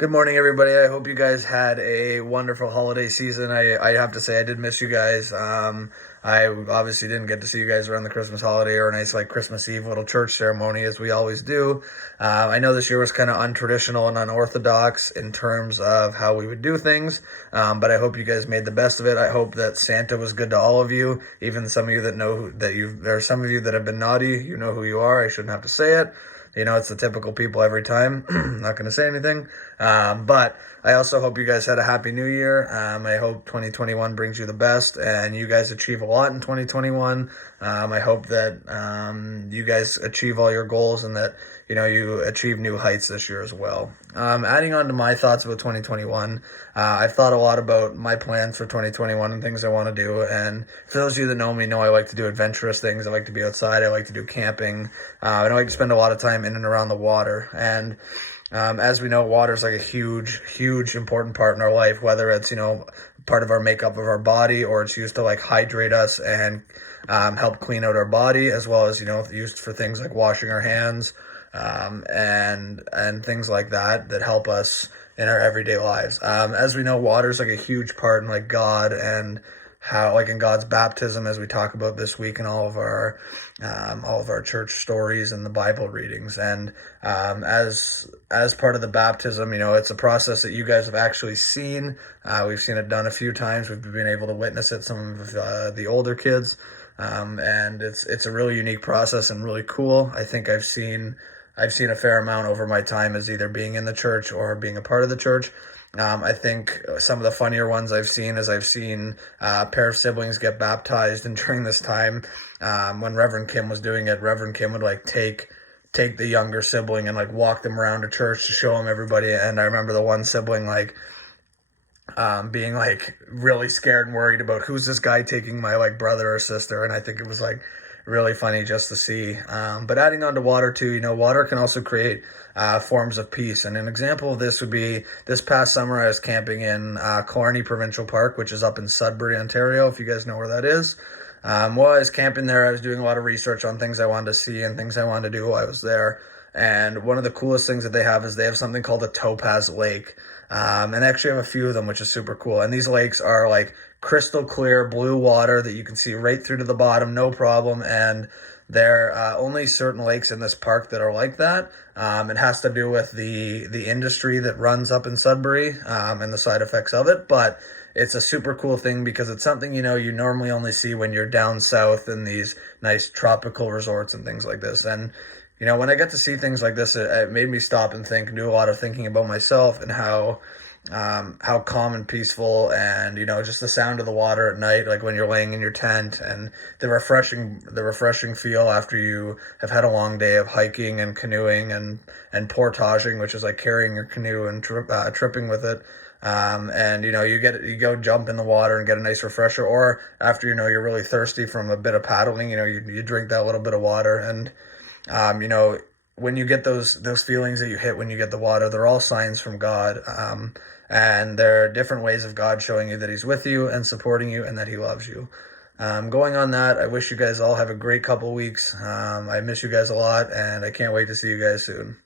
Good morning, everybody. I hope you guys had a wonderful holiday season. I have to say, I did miss you guys. I obviously didn't get to see you guys around the Christmas holiday or a nice, like, Christmas Eve little church ceremony as we always do. I know this year was kind of untraditional and unorthodox in terms of how we would do things, but I hope you guys made the best of it. I hope that Santa was good to all of you, even some of you that know there are some of you that have been naughty. You know who you are. I shouldn't have to say it. You know, it's the typical people every time. Not going to say anything. But I also hope you guys had a happy new year. I hope 2021 brings you the best and you guys achieve a lot in 2021. I hope that you guys achieve all your goals and that, you know, you achieve new heights this year as well. Adding on to my thoughts about 2021, I've thought a lot about my plans for 2021 and things I want to do. And for those of you that know me, know I like to do adventurous things. I like to be outside. I like to do camping. I like to spend a lot of time in and around the water. And as we know, water is like a huge, huge important part in our life, whether it's, you know, part of our makeup of our body or it's used to like hydrate us and help clean out our body, as well as, you know, used for things like washing our hands and things like that help us in our everyday lives. As we know, water is like a huge part in like God and how, like in God's baptism, as we talk about this week in all of our church stories and the Bible readings. And as part of the baptism, you know, it's a process that you guys have actually seen. We've seen it done a few times. We've been able to witness it, some of the older kids. And it's a really unique process and really cool. I think I've seen a fair amount over my time as either being in the church or being a part of the church. I think some of the funnier ones I've seen is I've seen a pair of siblings get baptized, and during this time, when Reverend Kim was doing it, Reverend Kim would like take the younger sibling and like walk them around a church to show them everybody. And I remember the one sibling like being like really scared and worried about who's this guy taking my like brother or sister. And I think it was like really funny just to see. But adding on to water too, you know, water can also create forms of peace. And an example of this would be this past summer I was camping in Killarney Provincial Park, which is up in Sudbury, Ontario, if you guys know where that is. While I was camping there, I was doing a lot of research on things I wanted to see and things I wanted to do while I was there. And one of the coolest things that they have is they have something called a topaz lake. And they actually have a few of them, which is super cool. And these lakes are like crystal clear blue water that you can see right through to the bottom, no problem. And there are only certain lakes in this park that are like that. It has to do with the industry that runs up in Sudbury and the side effects of it. But it's a super cool thing because it's something, you know, you normally only see when you're down south in these nice tropical resorts and things like this. And you know, when I get to see things like this, it made me stop and think, do a lot of thinking about myself and how calm and peaceful, and you know, just the sound of the water at night, like when you're laying in your tent, and the refreshing feel after you have had a long day of hiking and canoeing and portaging, which is like carrying your canoe and tripping with it. And you know, you go jump in the water and get a nice refresher, or after, you know, you're really thirsty from a bit of paddling, you know, you drink that little bit of water. And you know, when you get those feelings that you hit when you get the water, they're all signs from God. And there are different ways of God showing you that he's with you and supporting you and that he loves you. Going on that, I wish you guys all have a great couple weeks. I miss you guys a lot, and I can't wait to see you guys soon.